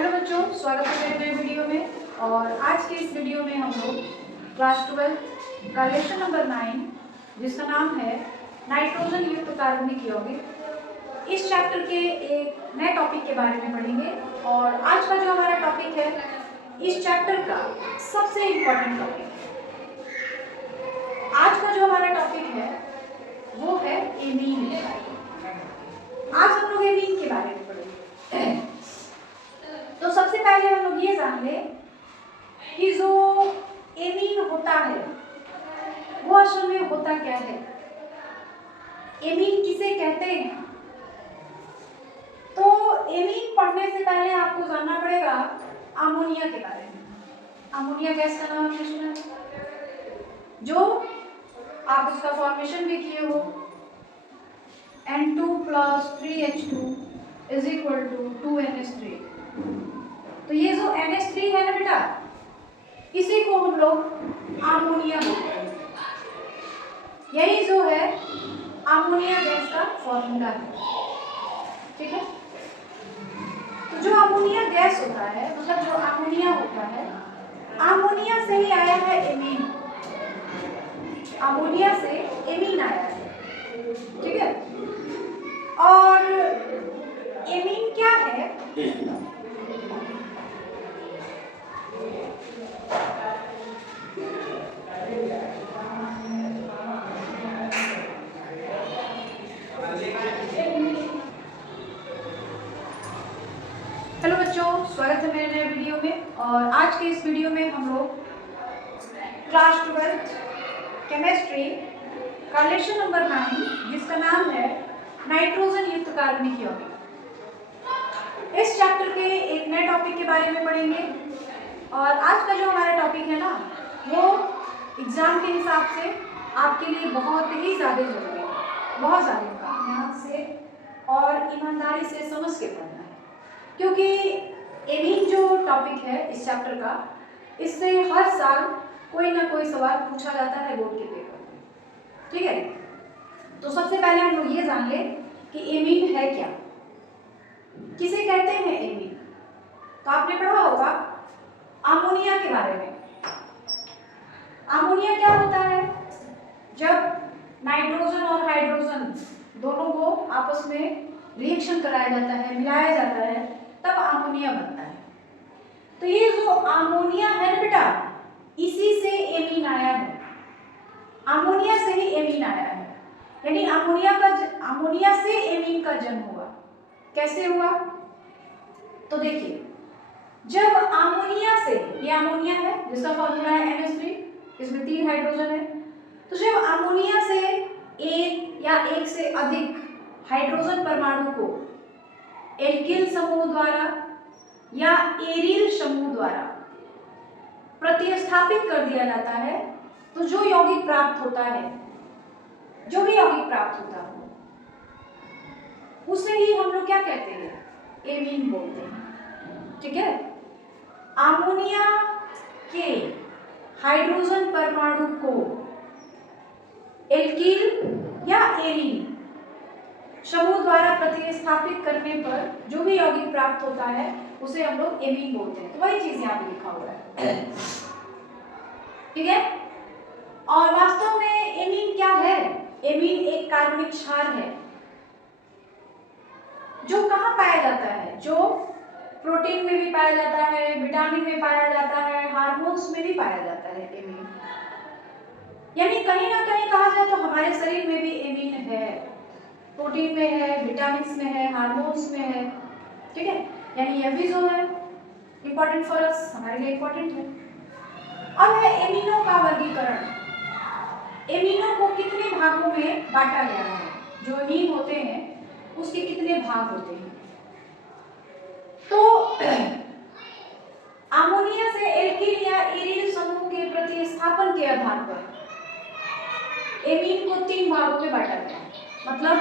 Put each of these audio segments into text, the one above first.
Hello बच्चों, स्वागत है मेरे नए वीडियो में। और आज के इस वीडियो में हम लोग क्लास 12 का लेसन नंबर 9 जिसका नाम है नाइट्रोजन युक्त कार्बनिक यौगिक, इस चैप्टर के एक नए टॉपिक के बारे में पढ़ेंगे। और आज का जो हमारा टॉपिक है इस चैप्टर का सबसे इम्पोर्टेंट टॉपिक है। आज का जो हमारा टॉपिक है वो है एमीन। आज हम लोग एमीन के बारे में पढ़ेंगे। तो सबसे पहले हम लोग ये जान ले कि जो एमीन होता है वो असल में होता क्या है, एमीन किसे कहते हैं। तो एमीन पढ़ने से पहले आपको जानना पड़ेगा अमोनिया के बारे में। अमोनिया गैस का नाम सुना है, जो आप उसका फॉर्मेशन भी किए हो, N2 + 3H2 = 2NH3। तो ये जो NH3 है ना बेटा, इसी को हम लोग अमोनिया बोलते हैं। यही जो है अमोनिया गैस का फॉर्मूला है, ठीक है। तो जो अमोनिया गैस होता है, मतलब जो अमोनिया होता है, अमोनिया से ही आया है एमीन। अमोनिया से एमीन आया है, ठीक है। और एमीन क्या है? हेलो बच्चों, स्वागत है मेरे नए वीडियो में। और आज के इस वीडियो में हम लोग क्लास 12 केमिस्ट्री का लेसन नंबर 9 जिसका नाम है नाइट्रोजन युक्त कार्बनिक यौगिक, इस चैप्टर के एक नए टॉपिक के बारे में पढ़ेंगे। और आज का जो हमारा टॉपिक है ना, वो एग्जाम के हिसाब से आपके लिए बहुत ही ज़्यादा जरूरी है, बहुत ज़्यादा ध्यान से और ईमानदारी से समझ के पढ़ना है। क्योंकि एमीन जो टॉपिक है इस चैप्टर का, इससे हर साल कोई ना कोई सवाल पूछा जाता है बोर्ड के पेपर में, ठीक है। तो सबसे पहले हम लोग ये जान ले कि एमीन है क्या, किसे कहते हैं एमीन। तो आपने पढ़ा होगा अमोनिया के बारे में। अमोनिया क्या होता है? जब नाइट्रोजन और हाइड्रोजन दोनों को आपस में रिएक्शन कराया जाता है, मिलाया जाता है, तब अमोनिया बनता है। तो ये जो अमोनिया है बेटा, इसी से एमीन आया है, अमोनिया से ही एमीन आया है। यानी अमोनिया से एमीन का जन्म हुआ। कैसे हुआ? तो देखिए, जब अमोनिया से, ये अमोनिया है जिसका फॉर्मूला है NH3, इसमें 3 हाइड्रोजन है। तो जब अमोनिया से एक या एक से अधिक हाइड्रोजन परमाणु को एल्किल समूह द्वारा या एरिल समूह द्वारा प्रतिस्थापित कर दिया जाता है, तो जो यौगिक प्राप्त होता है, जो भी यौगिक प्राप्त होता है, उसे ही हम लोग क्या कहते हैं? एमीन बोलते हैं, ठीक है। अमोनिया के हाइड्रोजन परमाणु को एल्किल या एरिल समूह द्वारा प्रतिस्थापित करने पर जो भी यौगिक प्राप्त होता है उसे हम लोग एमीन बोलते हैं। तो वही चीज यहाँ पे लिखा हुआ है, ठीक है। और वास्तव में एमीन क्या है? एमीन एक कार्बनिक क्षार है जो कहाँ पाया जाता है? जो प्रोटीन में भी पाया जाता है, विटामिन में पाया जाता है, हार्मोन्स में भी पाया जाता है एमीन। यानी कहीं ना कहीं कहा जाए तो हमारे शरीर में भी एमीन है, प्रोटीन में है, विटामिन में है, हार्मोन्स में है, ठीक है। यानी यह भी जो है इंपॉर्टेंट फॉर अस, हमारे लिए इंपॉर्टेंट है। अब है एमीनों का वर्गीकरण। एमीनों को कितने भागों में बांटा गया है? जो एमीन होते हैं उसके कितने भाग होते हैं? तो अमोनिया से एल्किल या एरिल समूह के प्रतिस्थापन के आधार पर एमीन को 3 भागों में बांटा गया। मतलब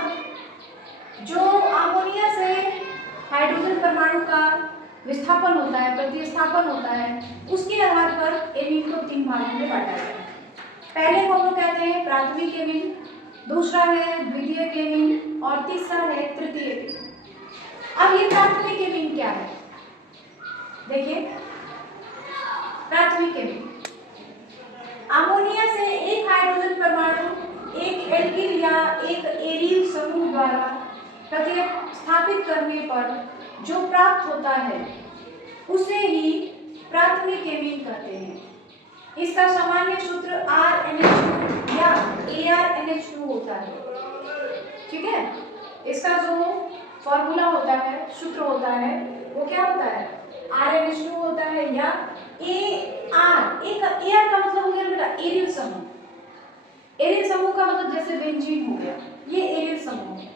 जो अमोनिया से हाइड्रोजन परमाणु का विस्थापन होता है, प्रतिस्थापन होता है, उसके आधार पर एमीन को 3 भागों में बांटा गया। पहले को हम लोग कहते हैं प्राथमिक एमीन, दूसरा है द्वितीयक एमीन और तीसरा है तृतीयक एमीन। अब ये प्राथमिक एमीन क्या है? देखिए प्राथमिक केमिन, अमोनिया से एक हाइड्रोजन परमाणु एक एल्किल या एक एरिल समूह द्वारा प्रतिस्थापित करने पर जो प्राप्त होता है उसे ही प्राथमिक केमिन कहते हैं। इसका सामान्य सूत्र RNH2 या ArNH2 होता है। ठीक है, इसका जो फॉर्मूला होता है, सूत्र होता है, वो क्या होता है? RNH2 होता है या AR। एक AR का मतलब हो गया बेटा एरिल समूह। एरिल समूह का मतलब जैसे बेंजीन हो गया, ये एरिल समूह है।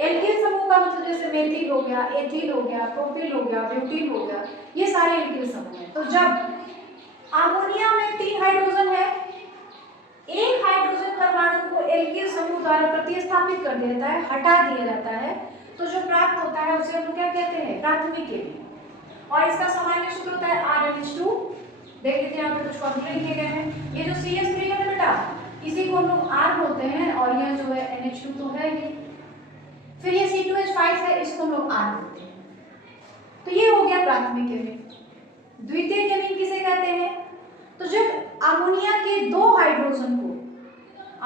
एल्किल समूह का मतलब जैसे मेथिल हो गया, एथिल हो गया, प्रोपिल हो गया, ब्यूटिल हो गया, ये सारे एल्किल समूह हैं। तो जब अमोनिया में 3 हाइड्रोजन है, एक हाइड्रोजन परमाणु को एल्किल समूह द्वारा प्रतिस्थापित कर दिया जाता है, हटा दिया जाता है, तो जो प्राप्त होता है उसे हम क्या कहते हैं? प्राथमिक केमिन। और इसका सामान्य सूत्र होता है RNH2। देख लीजिए यहाँ पे कुछ फॉर्मूले लिखे गए हैं। ये जो CH3 है बेटा, इसी को हम लोग R बोलते हैं, और यह जो है NH2 तो है ही। फिर ये C2H5 है, इसको हम लोग R बोलते हैं। तो ये हो गया प्राथमिक केमिन। द्वितीय केमिन किसे कहते हैं? तो जब अमोनिया के 2 हाइड्रोजन को,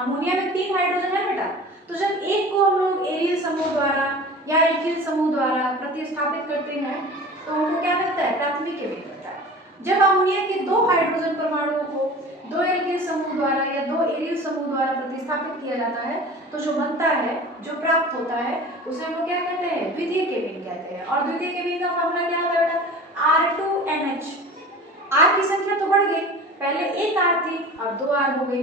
अमोनिया में 3 हाइड्रोजन है बेटा, तो जब एक को हम लोग एरिल समूह द्वारा या एल्किल समूह द्वारा प्रतिस्थापित करते हैं तो उनको क्या मिलता है? प्राथमिक केमिन मिलता है। जब अमोनिया के 2 हाइड्रोजन परमाणुओं को 2 एल्किल समूह द्वारा या 2 एरिल समूह द्वारा प्रतिस्थापित किया जाता है तो जो बनता है, जो प्राप्त होता है, उसे हम लोग क्या कहते हैं? द्वितीय केमिन कहते हैं। और द्वितीय केमिन का फॉर्मूला क्या होता है बेटा? R2NH। R की संख्या तो बढ़ गई, पहले एक R थी, अब 2 R हो गई।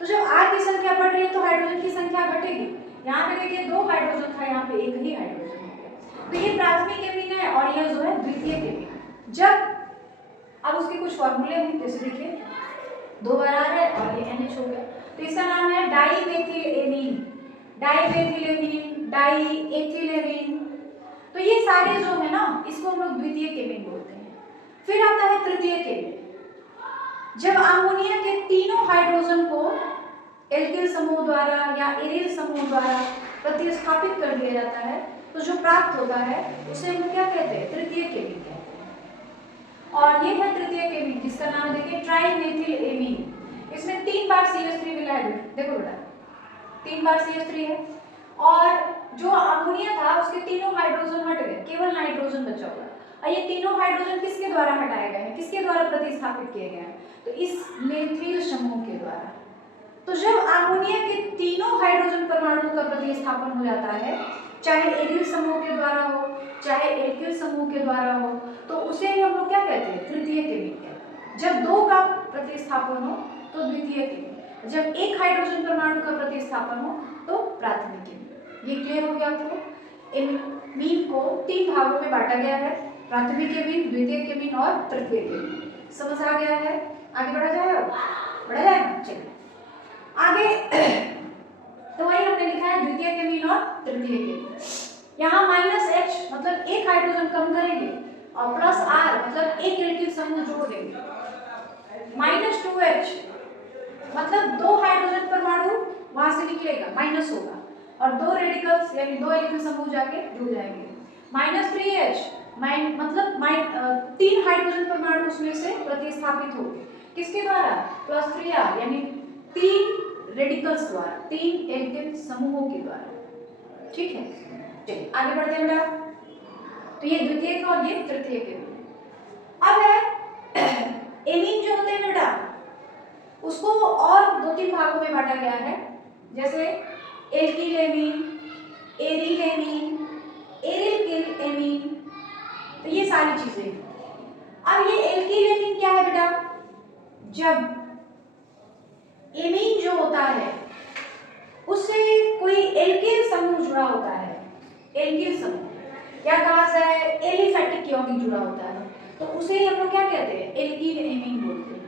तो जब R की संख्या बढ़ रही है तो हाइड्रोजन की संख्या घटेगी। यहाँ पे देखिए 2 हाइड्रोजन था, यहाँ पे एक ही हाइड्रोजन हो गया। तो ये प्राथमिक केमिन है और ये जो है द्वितीय केमिन है। जब अब उसके कुछ फॉर्मूले हैं, जैसे देखिए 2 बार R है और ये NH हो गया, तो इसका नाम है डाइमेथिलेमीन, डाइमेथिलेमीन, डाइएथिलेमीन। तो ये सारे जो है ना, इसको हम लोग द्वितीय केमिन बोलते हैं। फिर आता है तृतीय केमिन। जब अमोनिया के तीनों हाइड्रोजन को एल्किल समूह द्वारा या एरिल समूह द्वारा प्रतिस्थापित कर दिया जाता है तो जो प्राप्त होता है उसे हम क्या कहते हैं? तृतीय केमिन कहते हैं। और ये है तृतीय केमिन, जिसका नाम देखिए ट्राइमेथिलेमीन। इसमें 3 बार CH3 मिला है, देखो बेटा 3 बार CH3 है। और जो अमोनिया था उसके तीनों हाइड्रोजन हट गए, केवल नाइट्रोजन बचा हुआ है। और ये तीनों हाइड्रोजन किसके द्वारा हटाए गए हैं? किसके द्वारा प्रतिस्थापित किए गए हैं? तो इस मेथिल समूह के द्वारा। तो जब अमोनिया के तीनों हाइड्रोजन परमाणुओं का प्रतिस्थापन हो जाता है, चाहे एरिल समूह के द्वारा हो चाहे एल्किल समूह के द्वारा हो, तो उसे हम लोग क्या कहते हैं? तृतीय केमिन कहते हैं। जब 2 का प्रतिस्थापन हो तो द्वितीय केमिन, जब एक हाइड्रोजन परमाणु का प्रतिस्थापन हो तो प्राथमिक केमिन। ये क्लियर हो गया आपको? एमीन को 3 भागों में बांटा गया है, प्राथमिक केमिन, द्वितीय केमिन और तृतीय केमिन। समझ आ गया है? आगे बढ़ा जाए, बढ़ा जाएगा। चलिए आगे तो वही हमने लिखा है द्वितीय केमिन और तृतीय केमिन। यहाँ -H मतलब एक हाइड्रोजन कम करेंगे और +R मतलब एक एल्किल समूह जोड़ देंगे। -2H मतलब 2 हाइड्रोजन परमाणु वहां से निकलेगा, माइनस होगा, और 2 रेडिकल्स यानी 2 एल्किल समूह जाके जुड़ जाएंगे। -3H मतलब 3 हाइड्रोजन परमाणु उसमें से प्रतिस्थापित होंगे, किसके द्वारा? +3R यानी 3 रेडिकल्स द्वारा, 3 एल्किल समूहों के द्वारा। ठीक है, चलिए आगे बढ़ते हैं बेटा। तो ये द्वितीय का और ये तृतीय के। अब है एमीन जो होते हैं बेटा, उसको और 2-3 भागों में बांटा गया है, जैसे एल्किलेमीन, एरिलेमीन, एरिलकिलेमीन। तो ये सारी चीजें। अब ये एल्किलेमीन क्या है बेटा? जब एमीन जो होता है उससे कोई एल्किल समूह जुड़ा होता है, एल्किल समूह, या कहा जाए एलिफैटिक यौगिक जुड़ा होता है, तो उसे हम लोग क्या कहते हैं? एल्किलेमीन बोलते हैं।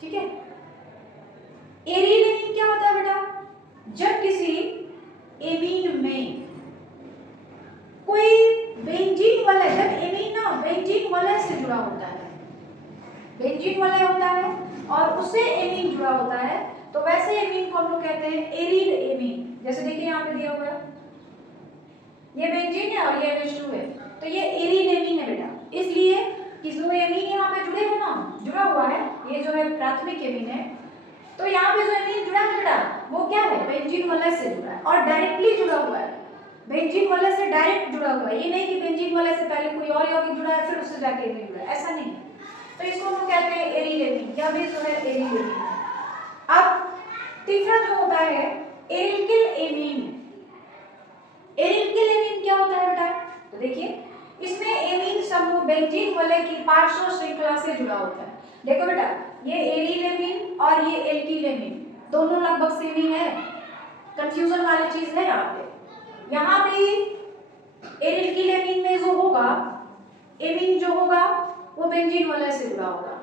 ठीक है। एरिलेमीन क्या होता है बेटा? जब किसी एमीन में कोई बेंजीन वलय, जब एमीन ना बेंजीन वलय से जुड़ा होता है, बेंजीन वलय होता है और उससे एमीन जुड़ा होता है, तो वैसे एमीन को हम लोग कहते हैं एरिल एमीन। जैसे देखिए यहाँ पे दिया हुआ है, ये बेंजीन है और ये NH2 है, तो ये एरिल एमीन है बेटा। इसलिए प्राथमिक एमीन है, तो यहाँ पे जो एमीन जुड़ा है बेटा वो क्या है, बेंजीन वलय से जुड़ा है और डायरेक्टली जुड़ा हुआ है, बेंजीन वलय से डायरेक्ट जुड़ा हुआ है। ये नहीं कि बेंजीन वलय से पहले कोई और यौगिक जुड़ा है फिर उससे जाके एमीन जुड़ा है, ऐसा नहीं है। तो इसको हम कहते हैं एरिल एमीन, क्या भी जो है एरिल एमीन। अब तीसरा जो होता है एरिल्किल एमीन। एरिल्किल एमीन क्या होता है बेटा, तो देखिए इसमें एमीन समूह बेंजीन वलय की पार्श्व श्रृंखला से जुड़ा होता है। देखो बेटा ये एरिल एमीन और ये एल्किल एमीन दोनों लगभग सेम ही है, कंफ्यूजन वाली चीज है यहाँ पे। यहाँ भी एरिल्किल एमीन में जो होगा एमीन जो होगा वो बेंजीन वलय से जुड़ा होगा,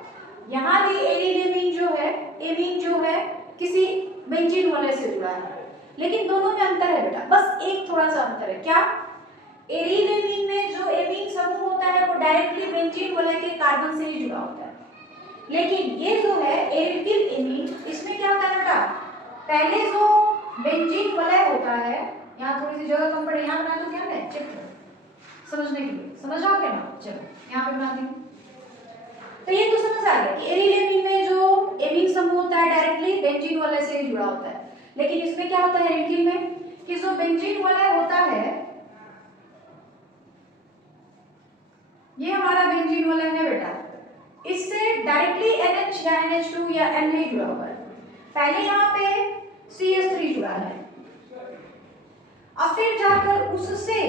यहाँ भी एरिल एमीन जो है एमीन जो है किसी बेंजीन वलय से जुड़ा है, लेकिन दोनों में अंतर है बेटा, बस एक थोड़ा सा अंतर है। क्या, एरिल एमीन में जो एमीन समूह होता है वो डायरेक्टली बेंजीन वलय के कार्बन से ही जुड़ा होता है, लेकिन ये जो है एरिल्किल एमीन इसमें क्या होता है बेटा, पहले जो बेंजीन वलय होता है, यहाँ थोड़ी सी जगह कम पड़े, यहाँ बना दूं क्या मैं चित्र समझने के लिए, समझ आओगे ना, चलो यहाँ पे बना दी। तो ये तो समझ आ गया कि एरिल एमीन में जो एमीन समूह होता है डायरेक्टली बेंजीन वलय से ही जुड़ा होता है, लेकिन इसमें क्या होता है एल्किल में कि जो बेंजीन वलय होता है, ये हमारा बेंजीन वलय है बेटा, इससे डायरेक्टली NH या NH2 या N नहीं जुड़ा हुआ है, पहले यहाँ पे CH3 जुड़ा है और फिर जाकर उससे,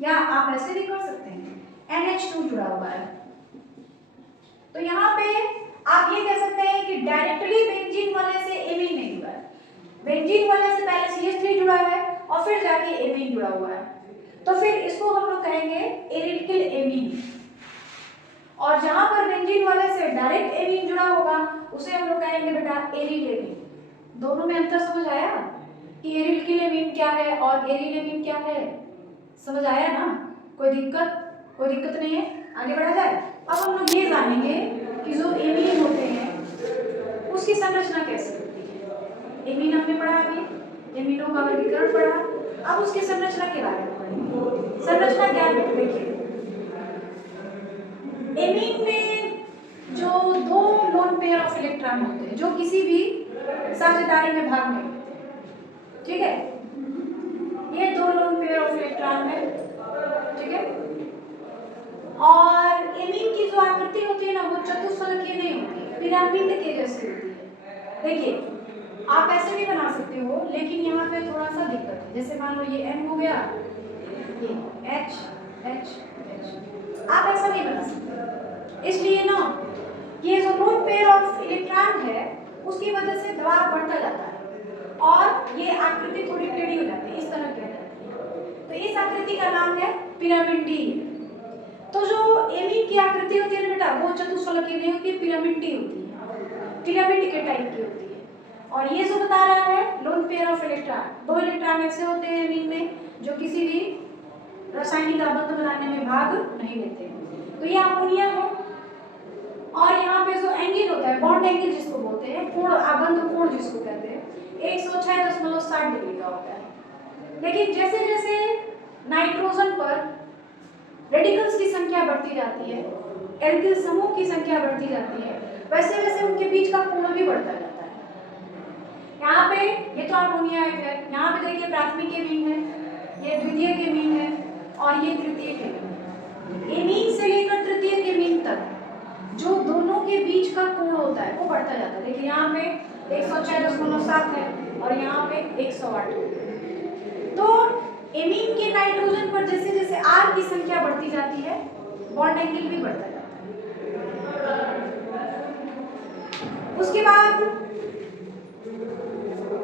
या आप ऐसे भी कर सकते हैं NH2 जुड़ा हुआ है। तो यहाँ पे आप ये कह सकते हैं कि डायरेक्टली बेंजीन वलय से एमीन नहीं जुड़ा है, बेंजीन वलय से पहले CH3 जुड़ा है और फिर जाके एमीन जुड़ा हुआ है, तो फिर इसको हम लोग कहेंगे एरिल्किल एमीन। और जहां पर बेंजीन वलय से डायरेक्ट एमीन जुड़ा होगा उसे हम लोग कहेंगे बेटा एरिल एमीन। दोनों में अंतर समझ आया कि एरिल्किल एमीन क्या है और एरिल एमीन क्या है, समझ आया ना, कोई दिक्कत नहीं है, आगे बढ़ा जाए। अब हम लोग ये जानेंगे कि जो एमीन होते हैं उसकी संरचना कैसे होती है। एमीन हमने पढ़ा अभी, एमीनों का वर्गीकरण पढ़ा, अब उसकी संरचना के बारे में पढ़ेंगे। संरचना क्या है देखिए, एमीन में जो दो लोन पेयर ऑफ इलेक्ट्रॉन होते हैं जो किसी भी साझेदारी में भाग नहीं लेते, ठीक है, ये दो लोन पेयर ऑफ इलेक्ट्रॉन है, ठीक है। और एमीन की जो आकृति होती है ना वो चतुष्फलकीय नहीं होती है, पिरामिड के जैसी होती है। देखिए आप ऐसे भी बना सकते हो, लेकिन यहाँ पे थोड़ा सा दिक्कत है, जैसे मान लो ये M हो गया, ये H H H, आप ऐसा नहीं बना सकते, इसलिए ना ये जो लोन पेयर ऑफ इलेक्ट्रॉन है उसकी वजह से दबाव बढ़ता जाता है और ये आकृति थोड़ी टेढ़ी हो जाती है, इस तरह की हो जाती है, तो इस आकृति का नाम है पिरामिडी। तो जो एमीन की आकृति होती है ना बेटा वो चतुष्फलकीय नहीं होती, पिरामिडी होती है, पिरामिड के टाइप की होती है। और ये जो बता रहा है लोन पेयर ऑफ इलेक्ट्रॉन, दो इलेक्ट्रॉन ऐसे होते हैं एमीन में जो किसी भी रासायनिक आबंध बनाने में भाग नहीं लेते हैं, तो ये अमोनिया है। और यहाँ पे जो एंगल होता है, बॉन्ड एंगल जिसको बोलते हैं, कोण आबंध कोण जिसको कहते हैं, 106.60 डिग्री का होता है। लेकिन जैसे जैसे नाइट्रोजन पर रेडिकल्स की संख्या बढ़ती जाती है, एल्किल समूह की संख्या बढ़ती जाती है, वैसे वैसे उनके बीच का कोण भी बढ़ता जाता है। यहाँ पे ये तो अमोनिया है, यहाँ पे देखिए प्राथमिक एमीन है, ये द्वितीयक एमीन है और ये तृतीयक एमीन है। एमीन से लेकर तृतीयक एमीन तक जो दोनों के बीच का कोण होता है वो बढ़ता जाता है। देखिए यहाँ पे 106.7 है और यहाँ पे 108 है। तो एमीन के नाइट्रोजन पर जैसे जैसे R की संख्या बढ़ती जाती है बॉन्ड एंगल भी बढ़ता जाता है। उसके बाद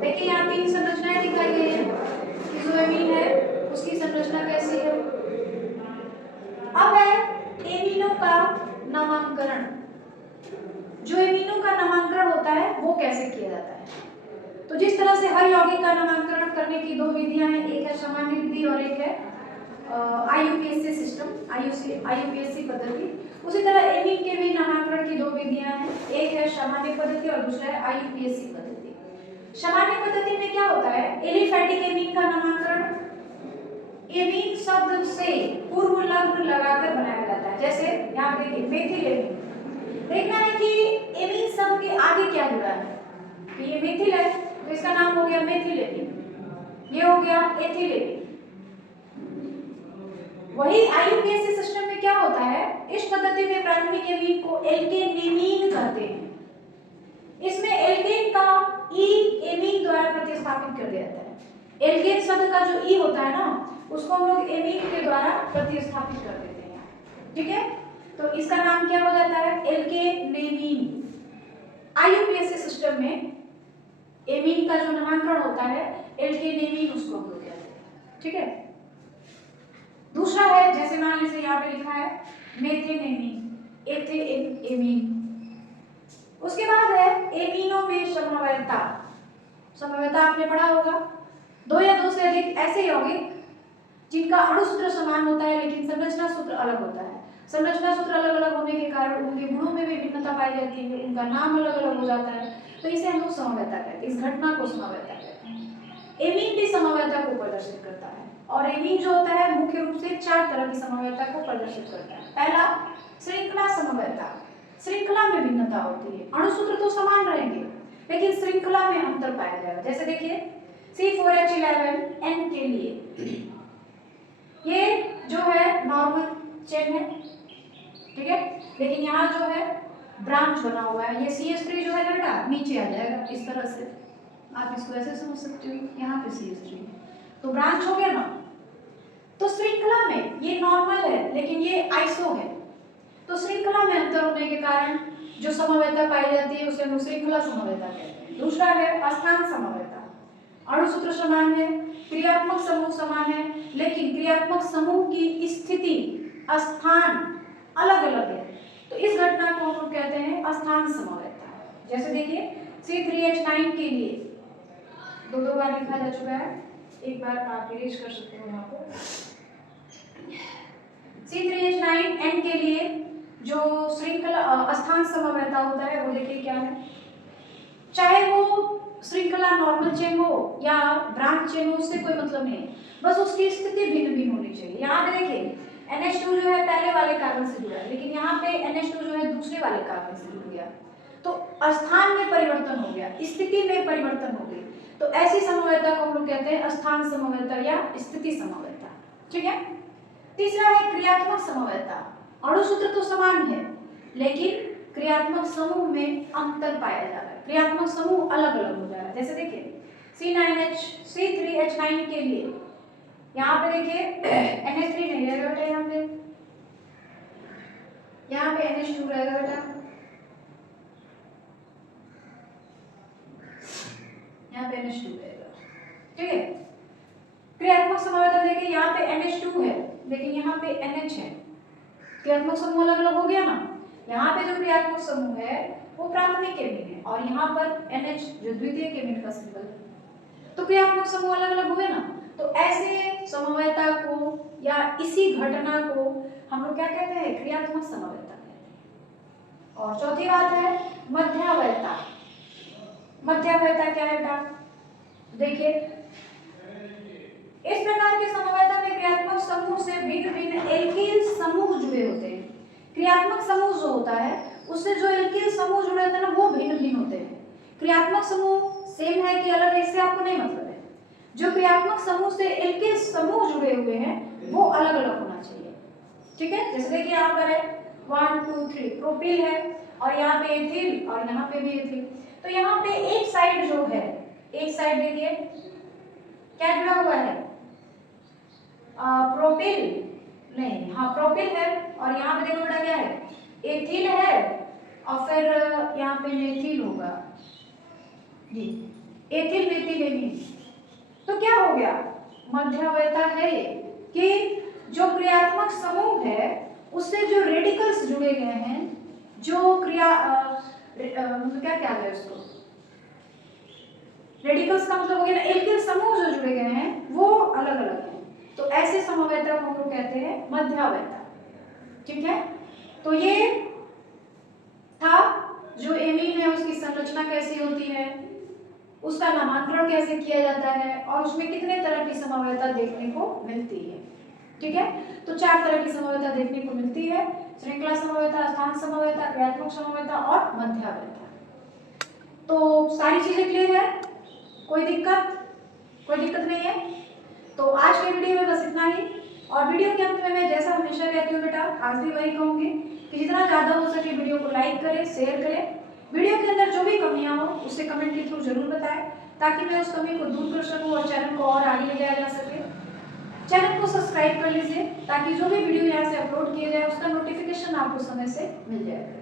देखिए यहाँ तीन संरचनाएं दिखाई गई है कि जो एमीन है उसकी संरचना कैसी है। अब है एमीनों का नामांकन। जो एमीनों का नामांकन होता है वो कैसे किया जाता है, तो जिस तरह से हर यौगिक का नामांकन करने की दो विधियां हैं, एक है सामान्य विधि और एक है IUPAC सिस्टम, IUPAC पद्धति। उसी तरह एमीन के भी नामांकन की दो विधियां हैं, एक है सामान्य पद्धति और दूसरा है IUPAC पद्धति। सामान्य पद्धति में क्या होता है, एलिफैटिक एमीन का नामांकन एमीन शब्द से पूर्व लग्न लगाकर बनाया जाता है। जैसे यहाँ देखिए मेथिल एमीन, देखना है कि एमीन शब्द के आगे क्या जुड़ा है, तो ये मेथिल है तो इसका नाम हो गया मेथिलेमिन, ये हो गया एथिलेमिन। वही आईयूपीएसी सिस्टम में क्या होता है, इस पद्धति में प्राथमिक एमीन को एल्केनेमीन कहते हैं। इसमें एल्केन का ई एमीन द्वारा प्रतिस्थापित कर दिया जाता है। एल्केन शब्द का जो ई होता है ना, उसको हम लोग एमीन के द्वारा प्रतिस्थापित कर देते हैं, ठीक है। तो इसका नाम क्या हो जाता है, एल्केनेमीन। आईयूपीएसी सिस्टम में एमीन का जो नामकरण होता है एल्केनेमीन, उसको हम लोग कहते हैं, ठीक है। दूसरा है, जैसे मान लीजिए यहाँ पे लिखा है मेथेनेमीन, एथेनेमीन। उसके बाद है एमीनों में समवायता। समवायता आपने पढ़ा होगा, दो या दो से अधिक ऐसे यौगिक जिनका अणु सूत्र समान होता है लेकिन संरचना सूत्र अलग होता है। संरचना सूत्र अलग अलग होने के कारण उनके गुणों में भी भिन्नता पाई जाती है, उनका नाम अलग अलग हो जाता है, तो इसे हम लोग समवायता कहते हैं। इस घटना को समवायता कहते हैं। एमीन भी समवायता को प्रदर्शित करता है, और एमीन जो होता है मुख्य रूप से 4 तरह की समवायता को प्रदर्शित करता है। पहला, श्रृंखला समवायता। श्रृंखला में भिन्नता होती है, अणु सूत्र तो समान रहेंगे लेकिन श्रृंखला में अंतर पाया जाएगा। जैसे देखिए C4H11N के लिए ये जो है नॉर्मल चेन है, ठीक है, लेकिन यहाँ जो है ब्रांच बना हुआ है। ये CH3 जो है बेटा नीचे आ जाएगा इस तरह से, आप इसको ऐसे समझ सकते हो, यहाँ पे CH3 तो ब्रांच हो गया ना। तो श्रृंखला में ये नॉर्मल है लेकिन ये आइसो है, तो श्रृंखला में अंतर होने के कारण जो समवायता पाई जाती है उसे हम श्रृंखला समवायता कहते हैं। दूसरा है अस्थान समवायता। अणु सूत्र समान है, क्रियात्मक समूह समान है, लेकिन क्रियात्मक समूह की स्थिति, स्थान अलग अलग है, तो इस घटना को हम लोग कहते हैं अस्थान समवायता। जैसे देखिए C3H9 के लिए दो बार लिखा जा चुका है, एक बार आप इरेज कर सकते हो यहाँ को। C3H9N के लिए जो श्रृंखला स्थान समवायता होता है वो देखिए क्या है, चाहे वो श्रृंखला नॉर्मल चेन हो या ब्रांच चेन हो, उससे कोई मतलब नहीं, बस उसकी स्थिति भिन्न भिन्न होनी चाहिए। यहाँ पे देखिए NH2 जो है पहले वाले कार्बन से जुड़ा है, लेकिन यहाँ पे NH2 जो है दूसरे वाले कार्बन से जुड़ गया, तो स्थान में परिवर्तन हो गया, स्थिति में परिवर्तन हो गई, तो ऐसी समवायता को हम लोग कहते हैं स्थान समवायता या स्थिति समवायता, ठीक है। तीसरा है क्रियात्मक समवायता। अणु सूत्र तो समान है लेकिन क्रियात्मक समूह में अंतर पाया जा रहा है, क्रियात्मक समूह अलग अलग हो जा रहा है। जैसे देखिए C3H9 के लिए यहाँ पे देखिए NH3 नहीं रहेगा बेटा, यहाँ पे NH2 रहेगा बेटा, यहाँ पे NH2 रहेगा, ठीक है। क्रियात्मक समवायता देखिए यहाँ पे NH2 है लेकिन यहाँ पे NH है, क्रियात्मक समूह अलग अलग हो गया ना। यहाँ पे जो क्रियात्मक समूह है वो प्राथमिक एमीन है और यहाँ पर NH जो द्वितीयक एमीन का सिंबल है, तो क्रियात्मक समूह अलग अलग हुए ना। तो ऐसे समवायता को या इसी घटना को हम लोग क्या कहते हैं, क्रियात्मक समवायता कहते हैं। और चौथी बात है मध्यावयता। मध्यावयता क्या है बेटा, देखिए इस प्रकार के समवायता में क्रियात्मक समूह से भिन्न भिन्न एल्किल समूह जुड़े होते हैं। क्रियात्मक समूह जो होता है उससे जो एल्किल समूह जुड़े होते हैं ना वो भिन्न भिन्न होते हैं। क्रियात्मक समूह सेम है कि अलग है इससे आपको नहीं मतलब है, जो क्रियात्मक समूह से एल्किल समूह जुड़े हुए हैं वो अलग अलग होना चाहिए, ठीक है। जैसे देखिए यहाँ पर है 1 2 3 प्रोपिल है और यहाँ पे एथिल और यहाँ पे भी एथिल, तो यहाँ पे एक साइड जो है, एक साइड देखिए क्या जुड़ा हुआ है, प्रोपिल नहीं, हाँ प्रोपिल है, और यहाँ पे देखो बेटा क्या है, एथिल है और फिर यहाँ पे मेथिल होगा जी, एथिल मेथिल एमीन। तो क्या हो गया, मध्यावयता है ये कि जो क्रियात्मक समूह है उससे जो रेडिकल्स जुड़े गए हैं, जो क्रिया क्या क्या है उसको, रेडिकल्स का मतलब हो गया ना एल्किल समूह जो जुड़े गए हैं वो अलग अलग हैं, तो ऐसे समवायता को हम लोग कहते हैं मध्यावयता, ठीक है। तो ये था जो एमीन है उसकी संरचना कैसी होती है, उसका नामकरण कैसे किया जाता है और उसमें कितने तरह की समवायता देखने को मिलती है, ठीक है। तो 4 तरह की समवायता देखने को मिलती है, श्रृंखला समवायता, स्थान समवायता, क्रियात्मक समवायता और मध्यावयता। तो सारी चीज़ें क्लियर है, कोई दिक्कत नहीं है। तो आज के वीडियो में बस इतना ही। और वीडियो के अंत में मैं जैसा हमेशा कहती हूँ बेटा, आज भी वही कहूँगी कि जितना ज़्यादा हो सके वीडियो को लाइक करें, शेयर करें। वीडियो के अंदर जो भी कमियाँ हो उससे कमेंट के थ्रू जरूर बताएं, ताकि मैं उस कमी को दूर कर सकूँ और चैनल को और आगे ले जाया जा सके। चैनल को सब्सक्राइब कर लीजिए ताकि जो भी वीडियो यहाँ से अपलोड किया जाए उसका नोटिफिकेशन आपको समय से मिल जाए।